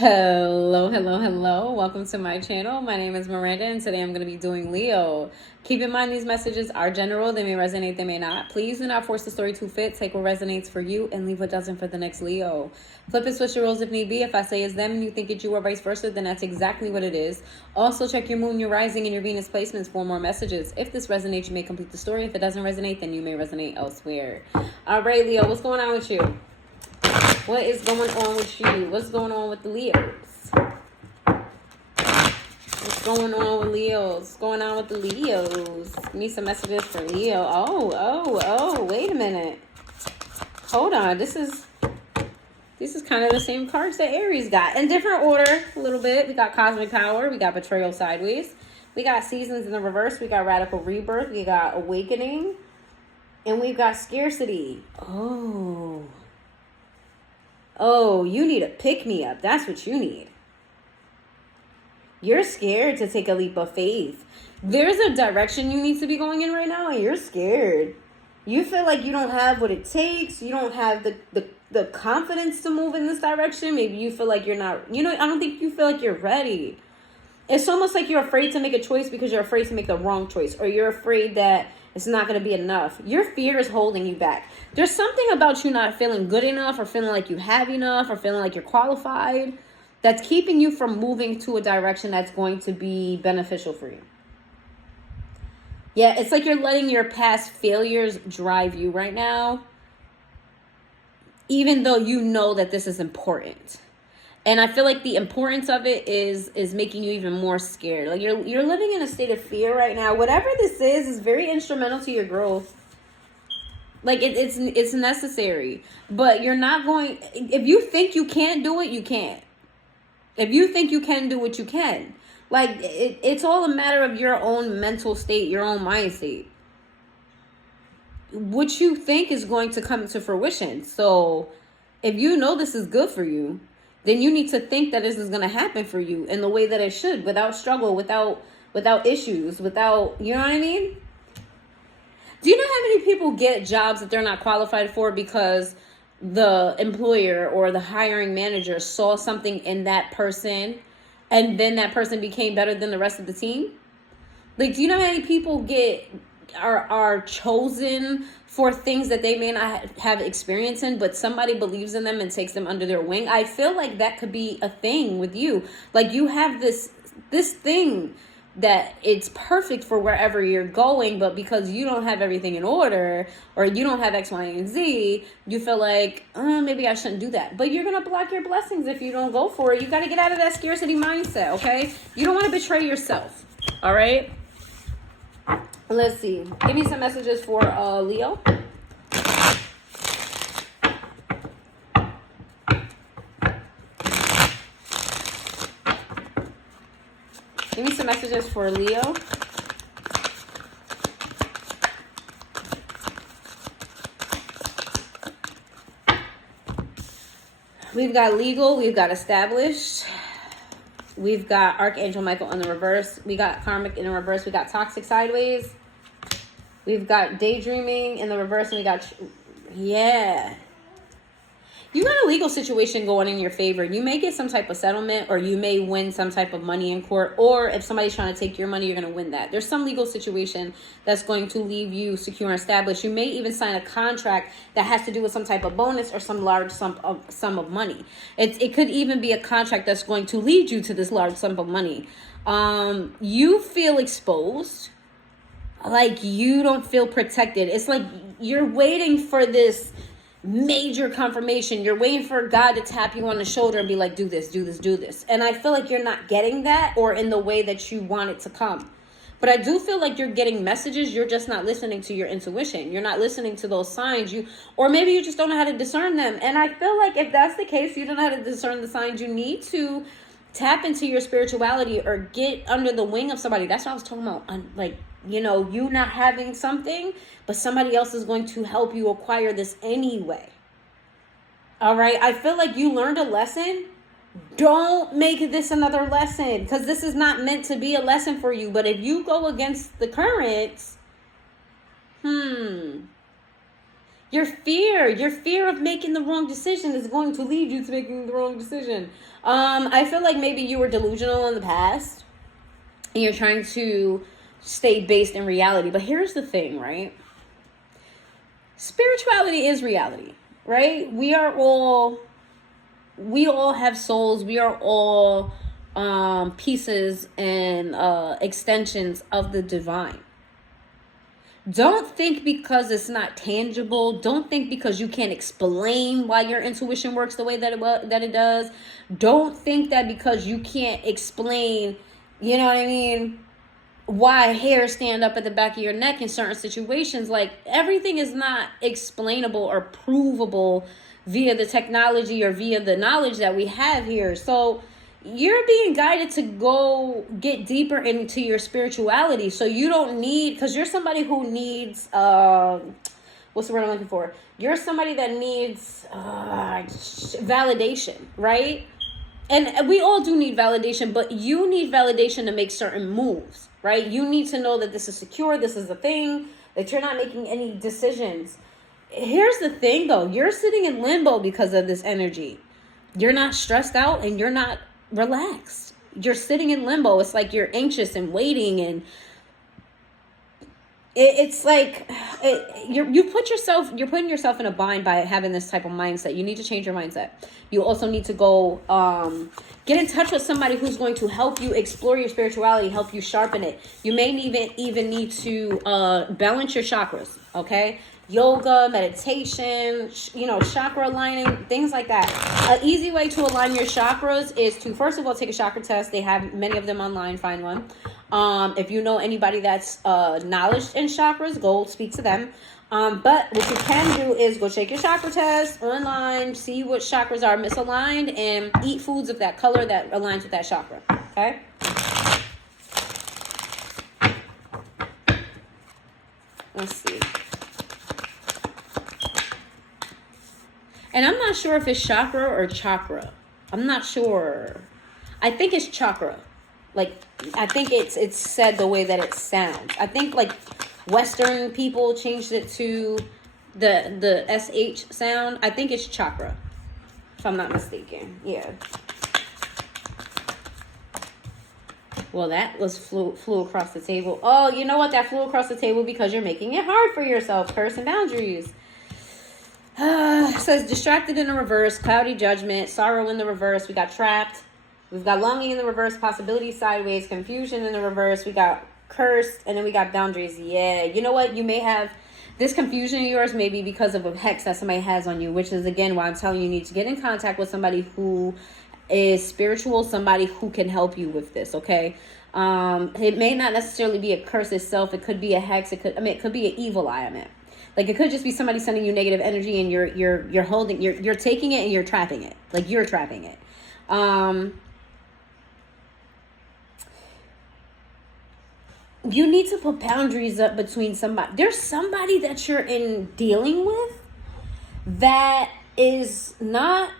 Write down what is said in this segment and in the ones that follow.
Hello. Welcome to my channel. My name is Miranda, and today I'm going to be doing Leo. Keep in mind these messages are general. They may resonate, they may not. Please do not force the story to fit. Take what resonates for you and leave what doesn't for the next Leo. Flip and switch your roles if need be. If I say it's them and you think it's you or vice versa, then that's exactly what it is. Also, check your moon, your rising, and your Venus placements for more messages. If this resonates, you may complete the story. If it doesn't resonate, then you may resonate elsewhere. All right, Leo, what's going on with you? What is going on with you? What's going on with the Leos? What's going on with Leos? What's going on with the Leos? Need some messages for Leo. Oh, wait a minute. Hold on. This is kind of the same cards that Aries got. In different order, a little bit. We got Cosmic Power. We got Betrayal sideways. We got Seasons in the reverse. We got Radical Rebirth. We got Awakening. And we've got Scarcity. Oh, you need a pick-me-up. That's what you need. You're scared to take a leap of faith. There's a direction you need to be going in right now, and you're scared. You feel like you don't have what it takes. You don't have the confidence to move in this direction. Maybe you feel like you're not, I don't think you feel like you're ready. It's almost like you're afraid to make a choice because you're afraid to make the wrong choice, or you're afraid that it's not going to be enough. Your fear is holding you back. There's something about you not feeling good enough, or feeling like you have enough, or feeling like you're qualified, that's keeping you from moving to a direction that's going to be beneficial for you. Yeah, it's like you're letting your past failures drive you right now, even though you know that this is important. And I feel like the importance of it is making you even more scared. Like you're living in a state of fear right now. Whatever this is very instrumental to your growth. Like it's necessary. But you're not going, if you think you can't do it, you can't. If you think you can do it, you can. Like it's all a matter of your own mental state, your own mind state. What you think is going to come to fruition. So if you know this is good for you, then you need to think that this is going to happen for you in the way that it should, without struggle, without issues, without, you know what I mean? Do you know how many people get jobs that they're not qualified for because the employer or the hiring manager saw something in that person and then that person became better than the rest of the team? Like, do you know how many people are chosen for things that they may not have experience in, but somebody believes in them and takes them under their wing? I feel like that could be a thing with you. Like you have this thing that it's perfect for wherever you're going, but because you don't have everything in order, or you don't have X, Y, and Z, you feel like, maybe I shouldn't do that. But you're going to block your blessings if you don't go for it. You got to get out of that scarcity mindset, okay? You don't want to betray yourself, all right? Let's see. Give me some messages for Leo. Give me some messages for Leo. We've got legal. We've got established. We've got Archangel Michael in the reverse. We got karmic in the reverse. We got toxic sideways. We've got daydreaming in the reverse. And we got, you got a legal situation going in your favor. You may get some type of settlement, or you may win some type of money in court. Or if somebody's trying to take your money, you're going to win that. There's some legal situation that's going to leave you secure and established. You may even sign a contract that has to do with some type of bonus or some large sum of money. It could even be a contract that's going to lead you to this large sum of money. You feel exposed. Like you don't feel protected. It's like you're waiting for this major confirmation. You're waiting for God to tap you on the shoulder and be like, do this. And I feel like you're not getting that, or in the way that you want it to come. But I do feel like you're getting messages. You're just not listening to your intuition. You're not listening to those signs. Or maybe you just don't know how to discern them. And I feel like if that's the case, you don't know how to discern the signs. You need to tap into your spirituality or get under the wing of somebody. That's what I was talking about. Like, you not having something, but somebody else is going to help you acquire this anyway. All right. I feel like you learned a lesson. Don't make this another lesson, because this is not meant to be a lesson for you. But if you go against the currents, Your fear of making the wrong decision is going to lead you to making the wrong decision. I feel like maybe you were delusional in the past and you're trying to stay based in reality. But here's the thing, right? Spirituality is reality, right? We all have souls. We are all pieces and extensions of the divine. Don't think because it's not tangible. Don't think because you can't explain why your intuition works the way that it does. Don't think that because you can't explain, you know what I mean, why hairs stand up at the back of your neck in certain situations. Like, everything is not explainable or provable via the technology or via the knowledge that we have here. So you're being guided to go get deeper into your spirituality. So you don't need, because you're somebody who needs, what's the word I'm looking for? You're somebody that needs validation, right? And we all do need validation, but you need validation to make certain moves, right? You need to know that this is secure, this is a thing, that you're not making any decisions. Here's the thing, though. You're sitting in limbo because of this energy. You're not stressed out and you're not relaxed. You're sitting in limbo. It's like you're anxious and waiting, and it's like you're putting yourself in a bind by having this type of mindset. You need to change your mindset. You also need to go get in touch with somebody who's going to help you explore your spirituality, help you sharpen it. You may even need to balance your chakras, okay? Yoga, meditation, chakra aligning, things like that. An easy way to align your chakras is to, first of all, take a chakra test. They have many of them online. Find one. If you know anybody that's knowledge in chakras, go speak to them. But what you can do is go take your chakra test online, see what chakras are misaligned, and eat foods of that color that aligns with that chakra. Okay? Let's see. And I'm not sure if it's chakra or chakra. I'm not sure. I think it's chakra. Like, I think it's said the way that it sounds. I think, like, Western people changed it to the SH sound. I think it's chakra, if I'm not mistaken. Yeah. Well, that was flew across the table. Oh, you know what? That flew across the table because you're making it hard for yourself. Personal boundaries. Says distracted in the reverse, cloudy judgment, sorrow in the reverse. We got trapped. We've got longing in the reverse, possibility sideways, confusion in the reverse. We got cursed, and then we got boundaries. Yeah, you know what? You may have this confusion of yours may be because of a hex that somebody has on you, which is, again, why I'm telling you need to get in contact with somebody who is spiritual, somebody who can help you with this, okay? It may not necessarily be a curse itself. It could be a hex. It could be an evil eye, I meant. Like, it could just be somebody sending you negative energy, and you're taking it and you're trapping it. Like, you're trapping it. You need to put boundaries up between somebody. There's somebody that you're dealing with that is a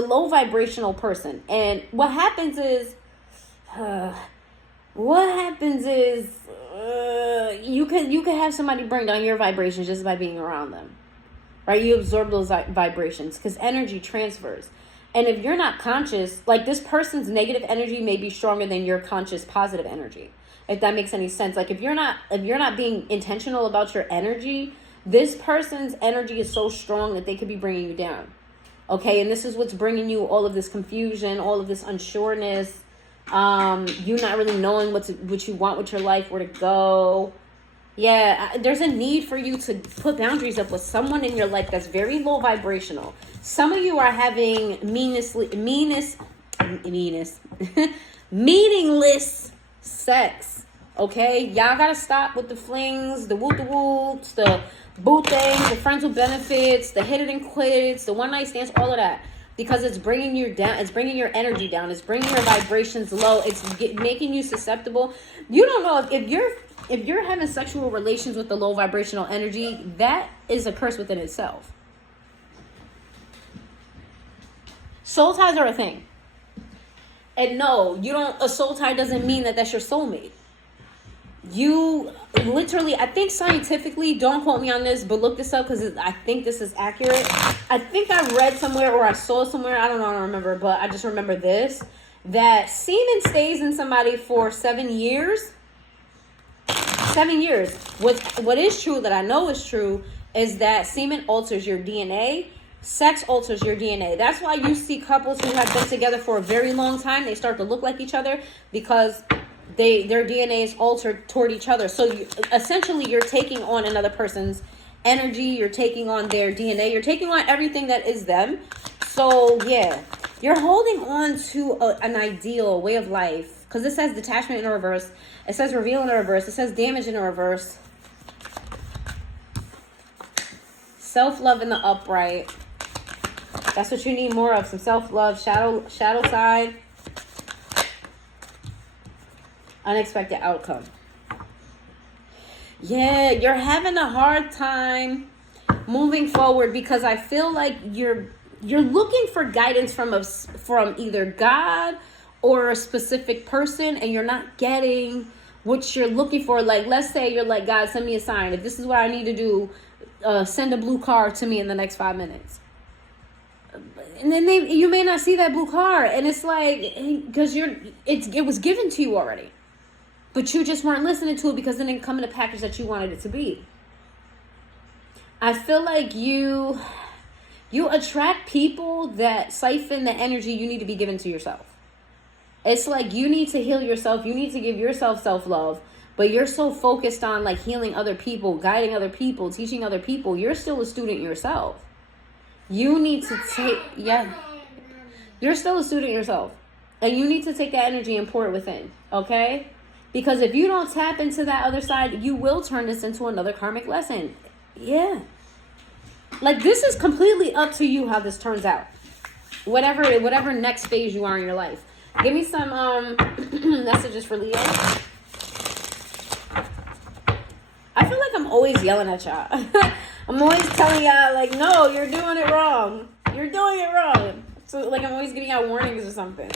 low vibrational person. And what happens is you can have somebody bring down your vibrations just by being around them, right? You absorb those vibrations because energy transfers. And if you're not conscious, like, this person's negative energy may be stronger than your conscious positive energy, if that makes any sense. Like, if you're not being intentional about your energy, this person's energy is so strong that they could be bringing you down. Okay, and this is what's bringing you all of this confusion, all of this unsureness. You not really knowing what you want with your life, where to go. Yeah, there's a need for you to put boundaries up with someone in your life that's very low vibrational. Some of you are having meaningless sex. Okay, y'all gotta stop with the flings, the woot-the-woots, the boo things, the friends with benefits, the hit it and quit it, the one night stands, all of that. Because it's bringing you down, it's bringing your energy down, it's bringing your vibrations low, it's making you susceptible. You don't know if you're having sexual relations with the low vibrational energy, that is a curse within itself. Soul ties are a thing. And no, a soul tie doesn't mean that that's your soulmate. You literally, I think scientifically, don't quote me on this, but look this up because I think this is accurate. I think I read somewhere or I saw somewhere, I don't remember, but I just remember this, that semen stays in somebody for 7 years. 7 years. What is true, that I know is true, is that semen alters your DNA. Sex alters your DNA. That's why you see couples who have been together for a very long time, they start to look like each other because their DNA is altered toward each other. So essentially you're taking on another person's energy, you're taking on their DNA, you're taking on everything that is them. So yeah, you're holding on to an ideal way of life, because it says detachment in the reverse, it says reveal in the reverse, it says damage in the reverse, self-love in the upright. That's what you need more of, some self-love. Shadow side, unexpected outcome. Yeah, you're having a hard time moving forward because I feel like you're looking for guidance from either God or a specific person, and you're not getting what you're looking for. Like, let's say you're like, God, send me a sign. If this is what I need to do, send a blue car to me in the next 5 minutes. And then you may not see that blue car, and it's like, because it was given to you already. But you just weren't listening to it because it didn't come in the package that you wanted it to be. I feel like you attract people that siphon the energy you need to be given to yourself. It's like you need to heal yourself. You need to give yourself self-love. But you're so focused on like healing other people, guiding other people, teaching other people. You're still a student yourself. You need to you're still a student yourself. And you need to take that energy and pour it within. Okay? Because if you don't tap into that other side, you will turn this into another karmic lesson. Yeah. Like, this is completely up to you how this turns out. Whatever next phase you are in your life. Give me some messages for Leo. I feel like I'm always yelling at y'all. I'm always telling y'all, like, no, you're doing it wrong. You're doing it wrong. So, like, I'm always giving out warnings or something.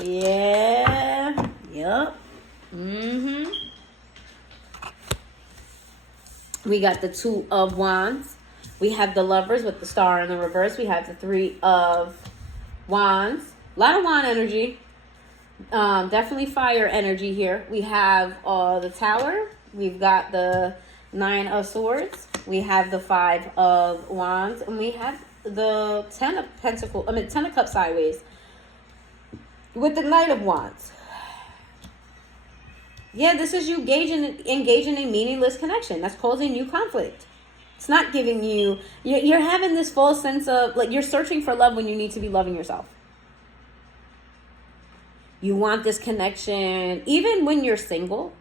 Yeah. Yup. We got the Two of Wands. We have the Lovers with the Star in the reverse. We have the Three of Wands. A lot of wand energy. Definitely fire energy here. We have the Tower. We've got the Nine of Swords. We have the Five of Wands. And we have the Ten of Cups sideways. With the Knight of Wands. Yeah, this is you engaging in meaningless connection. That's causing you conflict. It's not giving you... You're having this false sense of... like, you're searching for love when you need to be loving yourself. You want this connection. Even when you're single,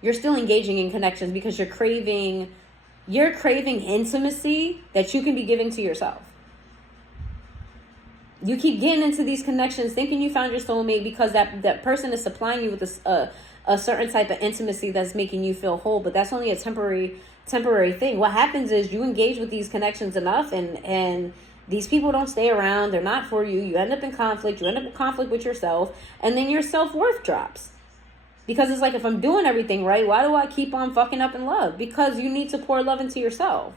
you're still engaging in connections because you're craving intimacy that you can be giving to yourself. You keep getting into these connections thinking you found your soulmate because that person is supplying you with a certain type of intimacy that's making you feel whole, but that's only a temporary thing. What happens is you engage with these connections enough and these people don't stay around. They're not for you. You end up in conflict. You end up in conflict with yourself, and then your self-worth drops. Because it's like, if I'm doing everything right, why do I keep on fucking up in love? Because you need to pour love into yourself.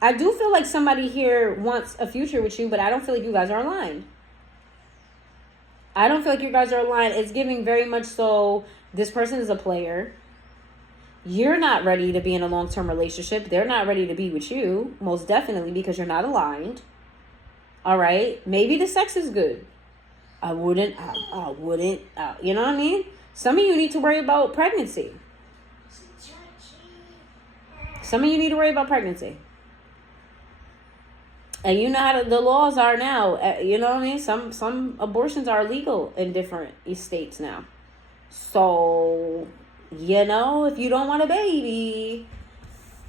I do feel like somebody here wants a future with you, but I don't feel like you guys are aligned. I don't feel like you guys are aligned. It's giving very much so this person is a player. You're not ready to be in a long-term relationship. They're not ready to be with you, most definitely, because you're not aligned. All right? Maybe the sex is good. I wouldn't. You know what I mean? Some of you need to worry about pregnancy. Some of you need to worry about pregnancy. And you know how the laws are now. You know what I mean? Some abortions are illegal in different states now. So, you know, if you don't want a baby,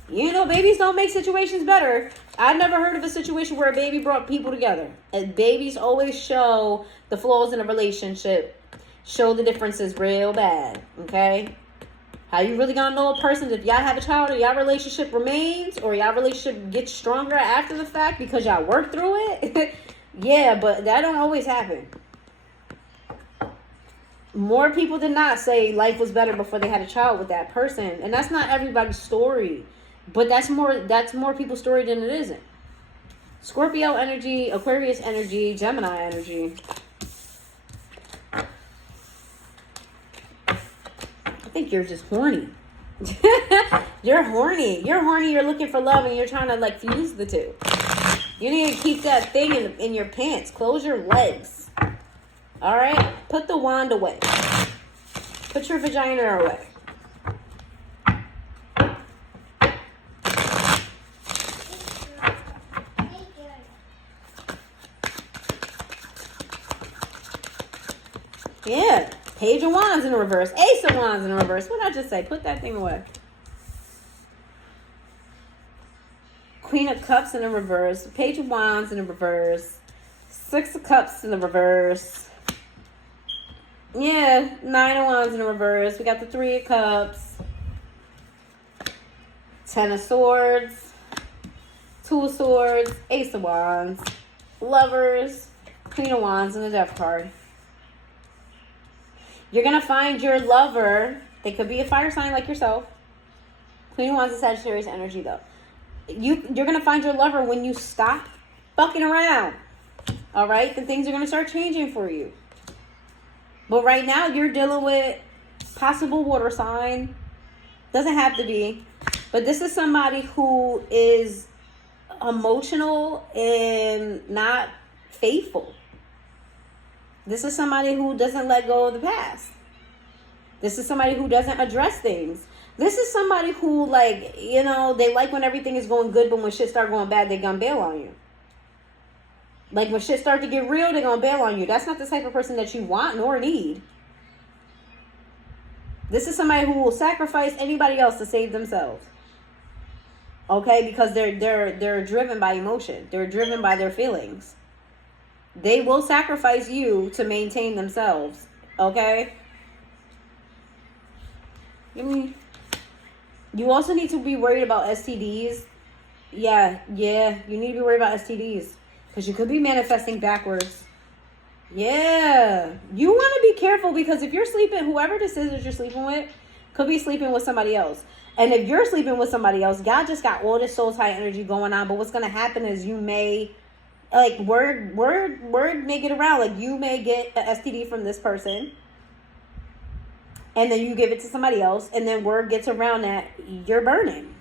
you know, babies don't make situations better. I've never heard of a situation where a baby brought people together. And babies always show the flaws in a relationship, show the differences real bad, okay? How you really gonna know a person if y'all have a child or y'all relationship remains or y'all relationship gets stronger after the fact because y'all work through it? Yeah, but that don't always happen. More people than not say life was better before they had a child with that person, and that's not everybody's story, but that's more people's story than it isn't. Scorpio energy, Aquarius energy, Gemini energy. I think you're just horny. You're horny. You're looking for love, and you're trying to like fuse the two. You need to keep that thing in your pants. Close your legs. All right? Put the wand away. Put your vagina away. Yeah. Page of Wands in reverse. Ace of Wands in reverse. What did I just say? Put that thing away. Queen of Cups in the reverse. Page of Wands in the reverse. Six of Cups in the reverse. Yeah, Nine of Wands in the reverse. We got the Three of Cups. Ten of Swords. Two of Swords. Ace of Wands. Lovers. Queen of Wands and the Death card. You're going to find your lover. They could be a fire sign like yourself. Queen of Wands is Sagittarius energy, though. You're going to find your lover when you stop fucking around. All right? Then things are going to start changing for you. But right now, you're dealing with possible water sign. Doesn't have to be. But this is somebody who is emotional and not faithful. This is somebody who doesn't let go of the past. This is somebody who doesn't address things. This is somebody who, like, you know, they like when everything is going good, but when shit start going bad, they gonna bail on you. Like, when shit start to get real, they gonna bail on you. That's not the type of person that you want nor need. This is somebody who will sacrifice anybody else to save themselves. Okay? Because they're driven by emotion. They're driven by their feelings. They will sacrifice you to maintain themselves. Okay? You also need to be worried about STDs. Yeah, you need to be worried about STDs. Because you could be manifesting backwards. Yeah. You want to be careful because if you're sleeping, whoever this is that you're sleeping with could be sleeping with somebody else. And if you're sleeping with somebody else, God just got all this soul tie energy going on. But what's going to happen is you may, like, word may get around. Like, you may get an STD from this person. And then you give it to somebody else. And then word gets around that you're burning.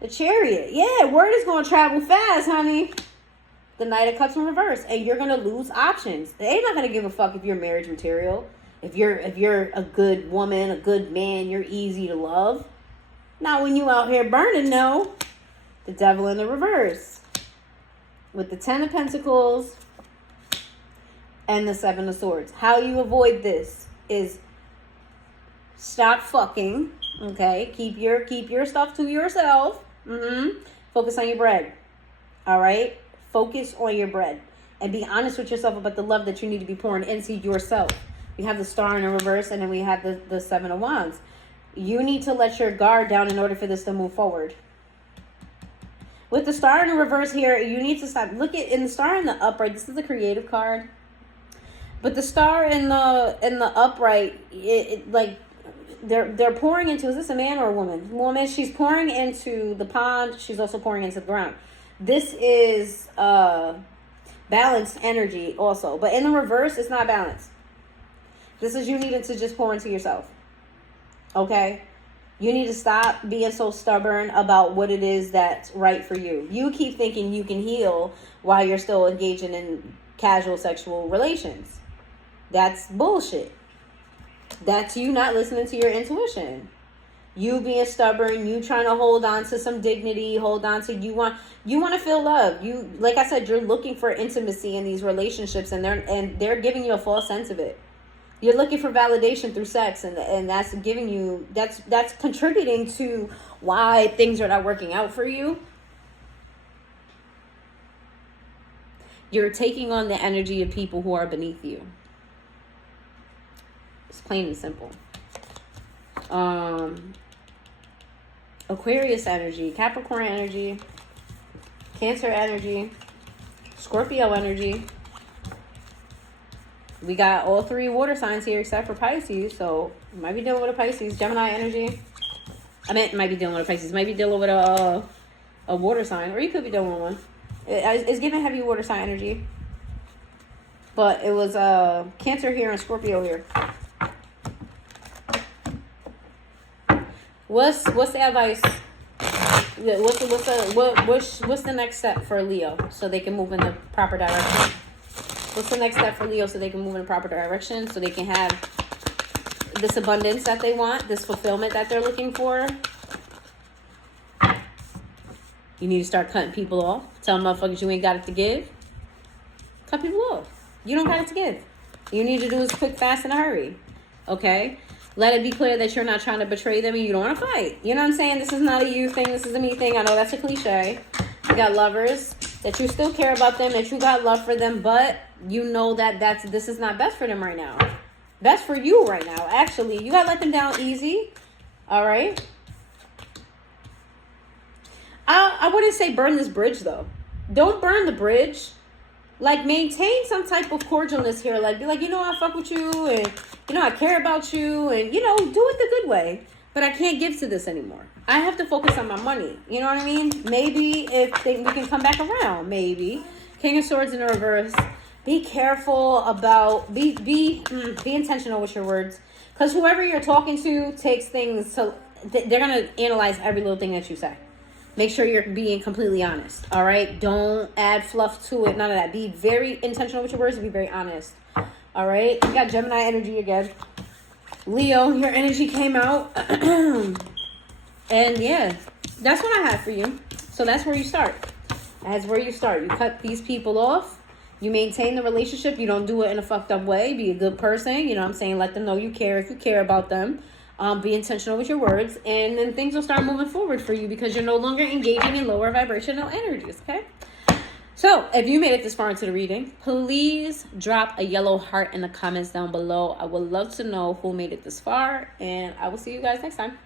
The Chariot. Yeah, word is going to travel fast, honey. The Knight of Cups in reverse. And you're going to lose options. They're not going to give a fuck if you're marriage material. If you're a good woman, a good man, you're easy to love. Not when you out here burning, no. The Devil in the reverse. With the Ten of Pentacles and the Seven of Swords. How you avoid this is stop fucking. Okay? Keep your stuff to yourself. Focus on your bread. All right? Focus on your bread. And be honest with yourself about the love that you need to be pouring into yourself. We have the Star in the reverse, and then we have the Seven of Wands. You need to let your guard down in order for this to move forward. With the Star in the reverse here, you need to stop. Look at in the Star in the upright. This is the creative card. But the Star in the upright, it like they're pouring into. Is this a man or a woman? Woman. She's pouring into the pond. She's also pouring into the ground. This is balanced energy also, but in the reverse, it's not balanced. This is you needing to just pour into yourself. Okay? You need to stop being so stubborn about what it is that's right for you. You keep thinking you can heal while you're still engaging in casual sexual relations. That's bullshit. That's you not listening to your intuition. You being stubborn, you trying to hold on to some dignity, hold on to you want to feel love. You, like I said, you're looking for intimacy in these relationships, and they're giving you a false sense of it. You're looking for validation through sex, and that's giving you that's contributing to why things are not working out for you. You're taking on the energy of people who are beneath you. It's plain and simple. Aquarius energy, Capricorn energy, Cancer energy, Scorpio energy. We got all 3 water signs here except for Pisces. So you might be dealing with a Pisces. Gemini energy. I meant might be dealing with a Pisces. Might be dealing with a water sign. Or you could be dealing with one. It's giving heavy water sign energy. But it was Cancer here and Scorpio here. What's the advice? What's the next step for Leo so they can move in the proper direction? What's the next step for Leo so they can move in the proper direction, so they can have this abundance that they want, this fulfillment that they're looking for? You need to start cutting people off. Tell motherfuckers you ain't got it to give. Cut people off. You don't got it to give. You need to do is quick, fast, in a hurry. Okay? Let it be clear that you're not trying to betray them and you don't want to fight. You know what I'm saying? This is not a you thing. This is a me thing. I know that's a cliche. You got lovers that you still care about them, that you got love for them, but you know that this is not best for them right now. Best for you right now. Actually, you got to let them down easy. All right? I wouldn't say burn this bridge, though. Don't burn the bridge. Like, maintain some type of cordialness here. Like, be like, I fuck with you, and, I care about you, and, do it the good way. But I can't give to this anymore. I have to focus on my money. You know what I mean? Maybe if we can come back around, maybe. King of Swords in the reverse. Be careful about, be intentional with your words. Because whoever you're talking to takes things to, they're going to analyze every little thing that you say. Make sure you're being completely honest, all right? Don't add fluff to it, none of that. Be very intentional with your words and be very honest, all right? You got Gemini energy again. Leo, your energy came out. And yeah, that's what I have for you. So that's where you start. That's where you start. You cut these people off. You maintain the relationship. You don't do it in a fucked up way. Be a good person. You know what I'm saying? Let them know you care if you care about them. Be intentional with your words, and then things will start moving forward for you because you're no longer engaging in lower vibrational energies, okay? So, if you made it this far into the reading, please drop a yellow heart in the comments down below. I would love to know who made it this far, and I will see you guys next time.